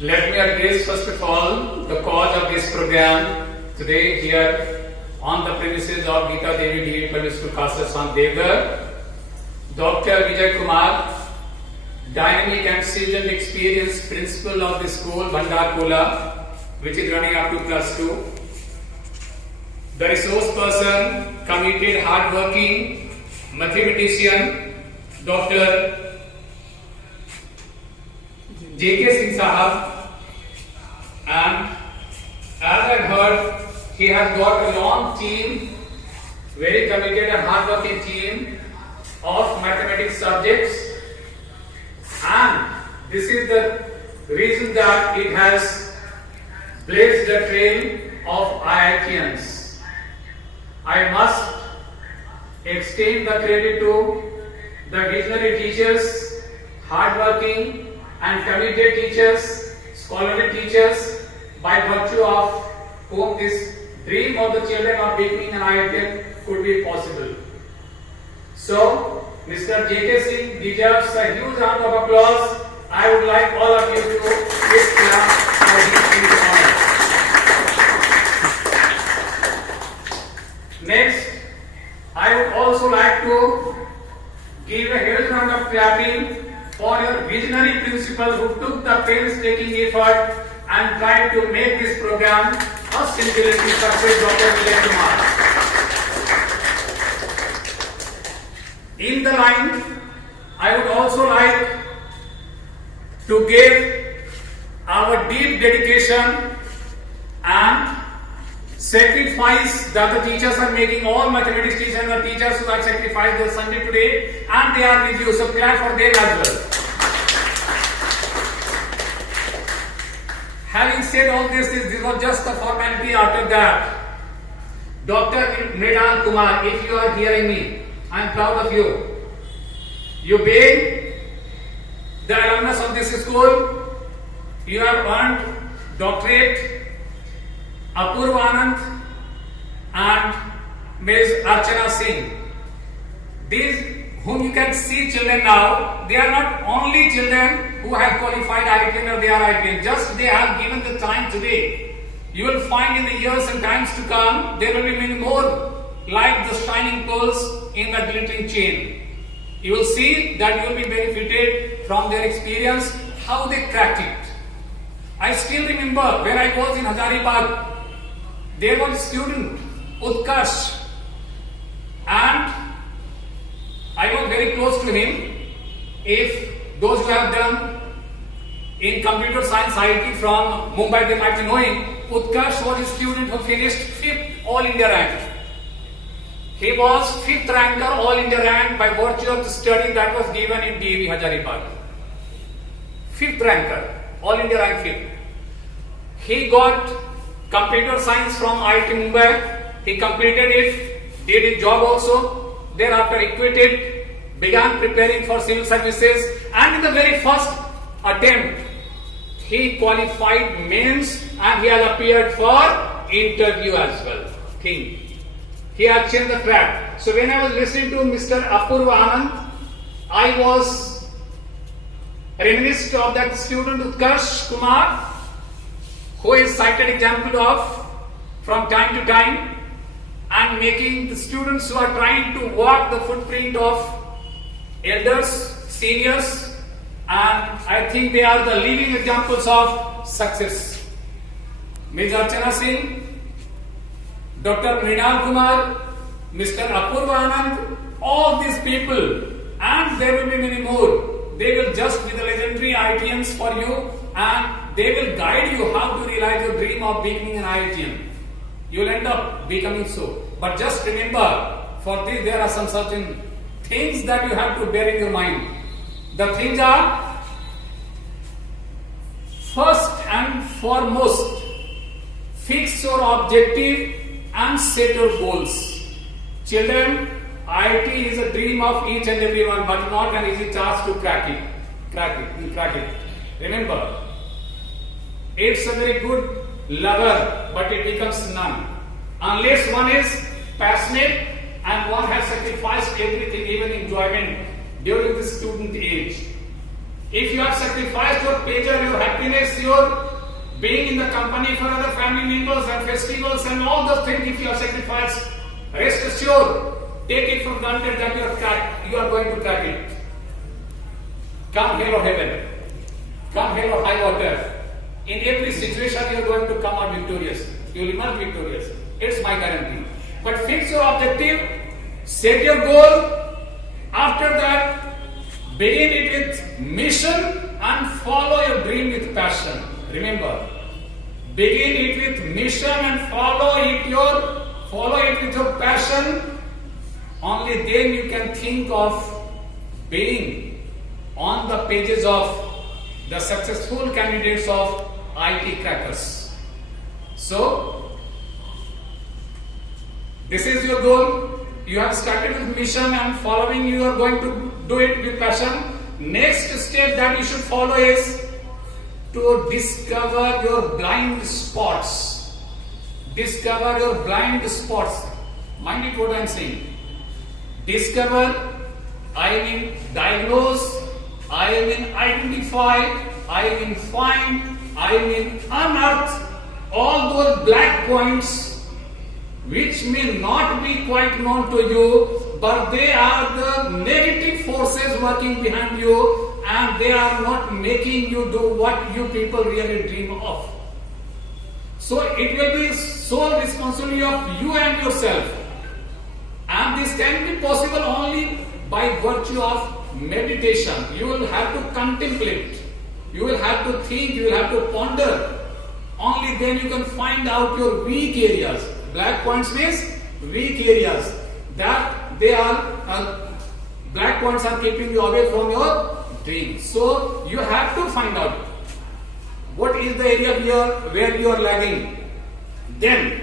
Let me address first of all the cause of this program today here on the premises of Geeta Devi Devi Public School Kasasan Devgar. Dr. Vijay Kumar, dynamic and seasoned experienced principal of the school Bandakula, which is running up to +2. The resource person, committed, hardworking mathematician, Dr. J.K. Singh Sahab, and as I heard, he has got a long team, very committed and hardworking team of mathematics subjects, and this is the reason that it has blazed the trail of IITians. I must extend the credit to the visionary teachers, hardworking and committed teachers, scholarly teachers, by virtue of whom this dream of the children of becoming an IITian could be possible. So, Mr. J.K. Singh deserves a huge round of applause. I would like all of you to give him for his huge honor. Next, I would also like to give a huge round of clapping for your visionary principal who took the painstaking effort and tried to make this program a scintillating success, Dr. Vijay Kumar. In the line, I would also like to give our deep dedication and sacrifice that the teachers are making, all mathematics teachers and the teachers who have sacrificed their Sunday today, and they are with you, so clap for them as well. Having said all this was just a formality. After that, Dr. Mridal Kumar, if you are hearing me, I am proud of you. You being the alumnus of this school, you have earned doctorate. Apurva Anand and Ms. Archana Singh. These whom you can see children now, they are not only children who have qualified IITian or they are IITian, just they have given the time today. You will find in the years and times to come, there will be many more like the shining pearls in the glittering chain. You will see that you will be benefited from their experience, how they cracked it. I still remember when I was in Hazaribagh, there was a student, Utkarsh, and I was very close to him. If those who have done in computer science IIT from Mumbai, they might be knowing, Utkarsh was a student who finished 5th All India rank. He was 5th ranker All India rank by virtue of the study that was given in DAV Hazaribagh. 5th ranker, All India rank 5th. He got computer science from IIT Mumbai. He completed it, did his job also. Thereafter acquitted, began preparing for civil services, and in the very first attempt, he qualified mains and he has appeared for interview as well. He has changed the track. So when I was listening to Mr. Apurva Anand, I was reminiscent of that student Utkarsh Kumar, who is cited example of from time to time, and making the students who are trying to walk the footprint of elders, seniors, and I think they are the living examples of success. Ms. Archana Singh, Dr. Mridal Kumar, Mr. Apurva Anand, all these people, and there will be many more. They will just be the legendary IITians for you, and they will guide you how to realize your dream of becoming an IITian. You will end up becoming so. But just remember, for this there are some certain things that you have to bear in your mind. The things are, first and foremost, fix your objective and set your goals. Children, IIT is a dream of each and everyone, but not an easy task to crack it. Remember, it's a very good lover, but it becomes none. Unless one is passionate and one has sacrificed everything, even enjoyment, during the student age. If you have sacrificed your pleasure, your happiness, your being in the company for other family members and festivals and all those things, if you have sacrificed, rest assured, take it for granted that you are going to crack it. Come hell or heaven, come hell or high water, in every situation you are going to come out victorious. You will emerge victorious. It's my guarantee. But fix your objective, set your goal. After that, begin it with mission and follow your dream with passion. Remember, begin it with mission and follow it with your passion. Only then you can think of being on the pages of the successful candidates of IT crackers. So, this is your goal. You have started with mission and following, you are going to do it with passion. Next step that you should follow is to discover your blind spots. Discover your blind spots. Mind it what I am saying. Discover, I mean diagnose, I mean identify, I mean find, I mean unearth all those black points which may not be quite known to you, but they are the negative forces working behind you and they are not making you do what you people really dream of. So it will be sole responsibility of you and yourself. And this can be possible only by virtue of meditation. You will have to contemplate. You will have to think. You will have to ponder. Only then you can find out your weak areas. Black points means weak areas. That they are, black points are keeping you away from your dream. So you have to find out what is the area where you are lagging. Then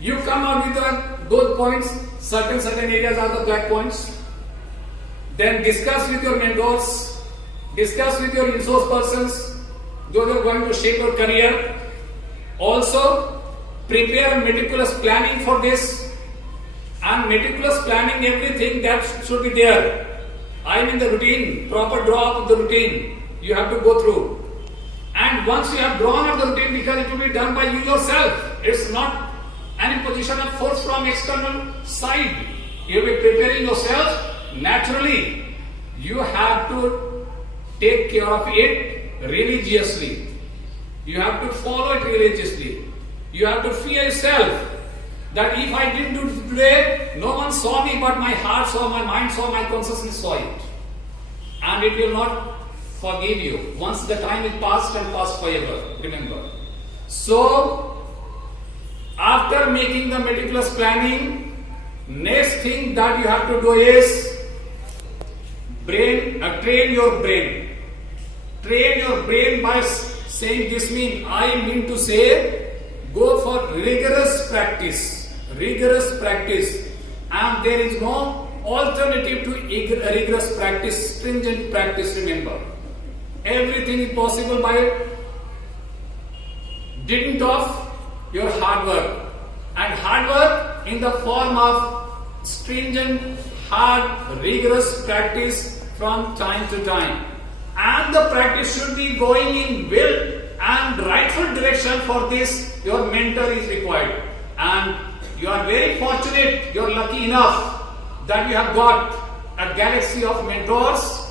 you come out with those points. Certain areas are the black points. Then discuss with your mentors, discuss with your resource persons, those who are going to shape your career. Also, prepare meticulous planning for this, and meticulous planning everything that should be there. I mean the routine, proper draw up of the routine you have to go through. And once you have drawn up the routine, because it will be done by you yourself, it's not any position of force from external side. You will be preparing yourself naturally. You have to take care of it religiously. You have to follow it religiously. You have to fear yourself that if I didn't do it today, no one saw me, but my heart saw, my mind saw, my consciousness saw it. And it will not forgive you once the time is past and past forever. Remember. So, after making the meticulous planning, next thing that you have to do is train your brain. Train your brain by saying this I mean to say, go for rigorous practice. Rigorous practice. And there is no alternative to rigorous practice, stringent practice, remember. Everything is possible by dint of your hard work, and hard work in the form of stringent, hard, rigorous practice from time to time. And the practice should be going in will and rightful direction. For this, your mentor is required. And you are very fortunate, you are lucky enough that you have got a galaxy of mentors,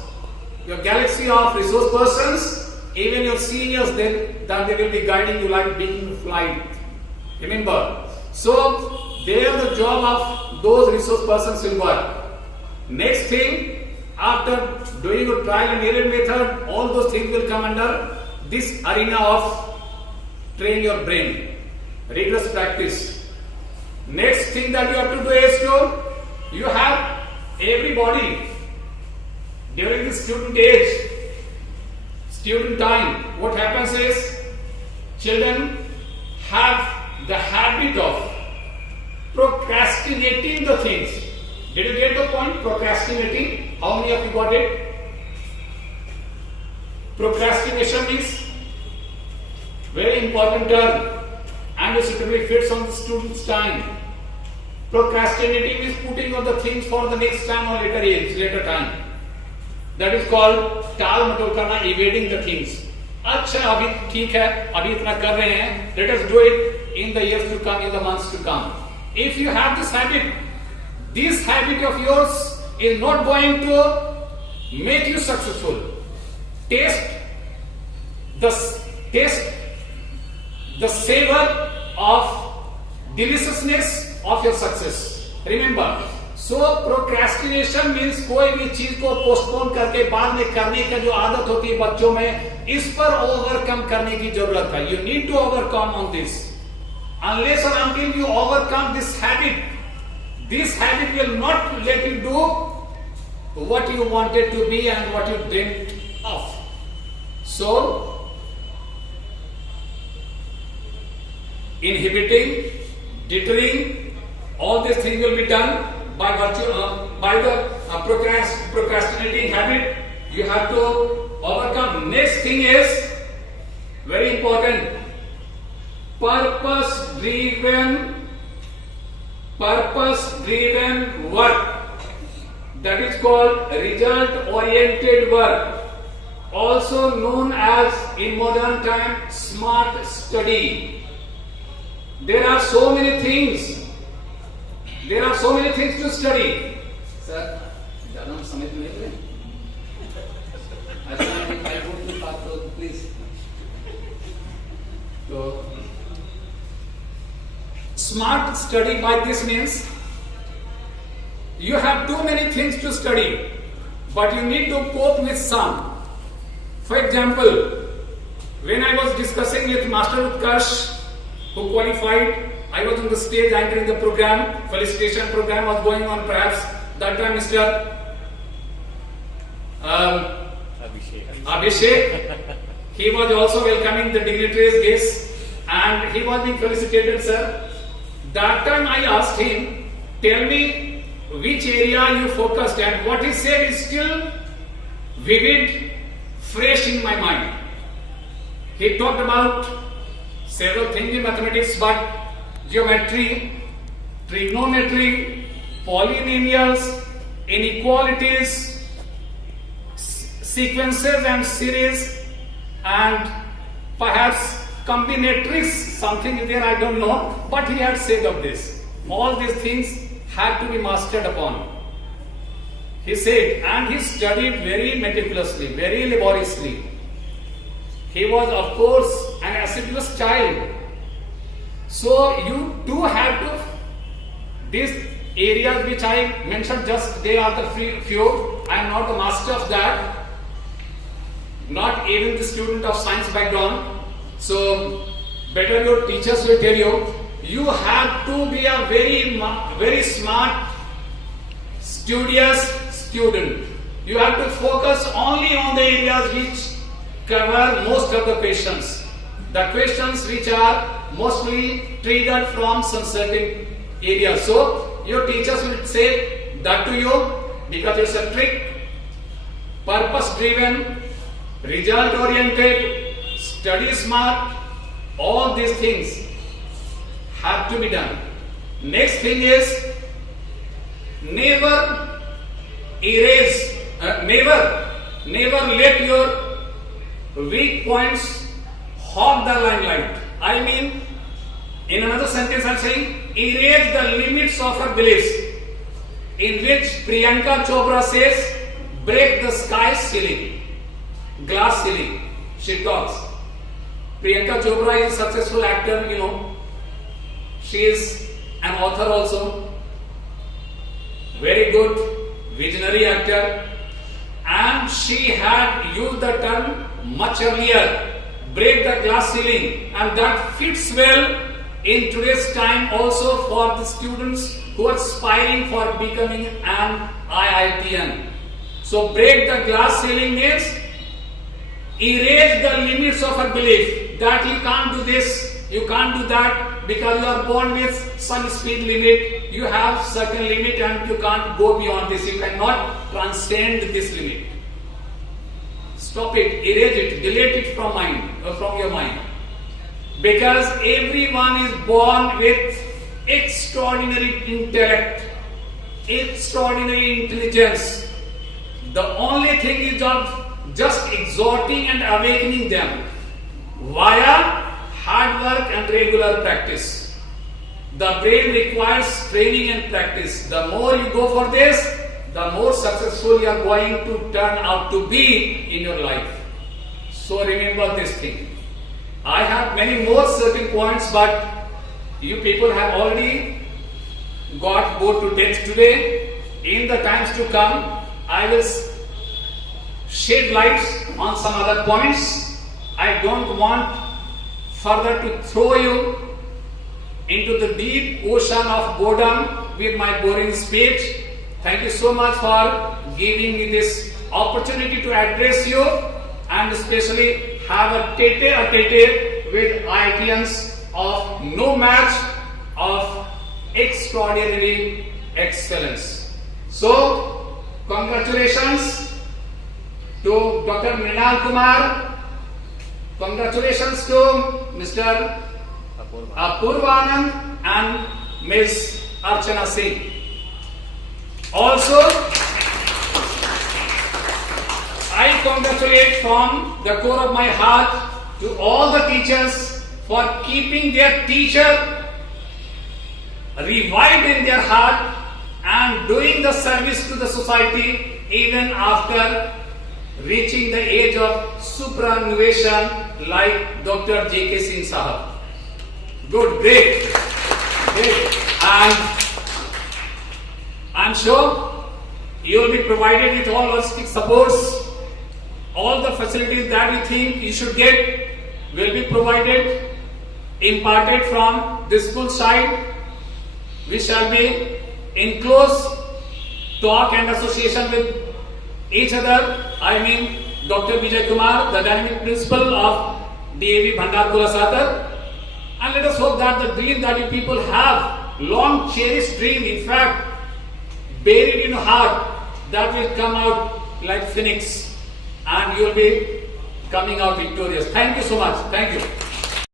your galaxy of resource persons, even your seniors, that they will be guiding you like being in flight. Remember, so there the job of those resource persons will work. Next thing, after doing a trial and error method, all those things will come under this arena of train your brain, rigorous practice. Next thing that you have to do is you have everybody during the student age, student time, what happens is children have the habit of procrastinating the things. Did you get the point? Procrastinating. How many of you got it? Procrastination means very important term, and it certainly fits on the student's time. Procrastinating is putting on the things for the next time or later time. That is called टाल मटोल करना, evading the things. अच्छा अभी ठीक है, अभी इतना कर रहे हैं, let us do it in the years to come, in the months to come. If you have this habit of yours is not going to make you successful. Taste the savor of deliciousness of your success. Remember, so procrastination means कोई भी चीज को postpone करके बाद में करने का जो आदत होती है बच्चों में, इस पर ओवरकम करने की जरूरत है. You need to overcome on this. Unless or until you overcome this habit will not let you do what you wanted to be and what you dreamt of. So, inhibiting, deterring, all these things will be done by virtue by the procrastinating habit. You have to overcome. Next thing is very important. Purpose-driven work. That is called result-oriented work, also known as in modern time smart study. There are so many things to study. Sir, ज़्यादा समझ में नहीं है. I don't know how to please. So, smart study by this means you have too many things to study, but you need to cope with some. For example, when I was discussing with Master Utkarsh, who qualified, I was on the stage anchoring the program, felicitation program was going on perhaps, that time Mr. Abhishek, he was also welcoming the dignitaries guests and he was being felicitated, sir. That time I asked him, tell me which area you focused, and what he said is still vivid, fresh in my mind. He talked about several things in mathematics, but geometry, trigonometry, polynomials, inequalities, sequences and series, and perhaps combinatorics, something there I don't know, but he had said of this. All these things had to be mastered upon. He said, and he studied very meticulously, very laboriously. He was, of course, an assiduous child. So you do have to, these areas which I mentioned just, they are the few. I am not the master of that, not even the student of science background. So better your teachers will tell you, you have to be a very smart, studious student. You have to focus only on the areas which cover most of the questions. The questions which are mostly triggered from some certain areas. So your teachers will say that to you because it's a trick. Purpose-driven, result-oriented, study smart, all these things have to be done. Next thing is never erase, never let your weak points hog the limelight. I mean, in another sentence I'm saying, erase the limits of her beliefs, in which Priyanka Chopra says, break the sky ceiling, glass ceiling. She talks. Priyanka Chopra is a successful actor, you know. She is an author also. Very good, visionary actor. And she had used the term much earlier, break the glass ceiling. And that fits well in today's time also for the students who are aspiring for becoming an IITian. So break the glass ceiling means erase the limits of her belief that you can't do this, you can't do that because you are born with some speed limit, you have certain limit and you can't go beyond this, you cannot transcend this limit. Stop it, erase it, delete it from your mind. Because everyone is born with extraordinary intellect, extraordinary intelligence. The only thing is of just exhorting and awakening them via hard work and regular practice. The brain requires training and practice. The more you go for this, the more successful you are going to turn out to be in your life. So remember this thing. I have many more certain points, but you people have already got bored to death today. In the times to come, I will shed lights on some other points. I don't want further to throw you into the deep ocean of boredom with my boring speech. Thank you so much for giving me this opportunity to address you, and especially have a tete-a-tete with IITians of no match, of extraordinary excellence. So, congratulations to Dr. Mrinal Kumar. Congratulations to Mr. Apurvanand and Ms. Archana Singh. Also, I congratulate from the core of my heart to all the teachers for keeping their teacher revived in their heart and doing the service to the society even after reaching the age of superannuation like Dr. J.K. Singh Sahab. Good, great. And I'm sure you will be provided with all holistic supports. All the facilities that you think you should get will be provided, imparted from this school side. We shall be in close talk and association with each other. I mean Dr. Vijay Kumar, the dynamic principal of DAV Bhandarpura Satar. And let us hope that the dream that you people have, long cherished dream, in fact, buried in your heart, that will come out like phoenix, and you will be coming out victorious. Thank you so much. Thank you.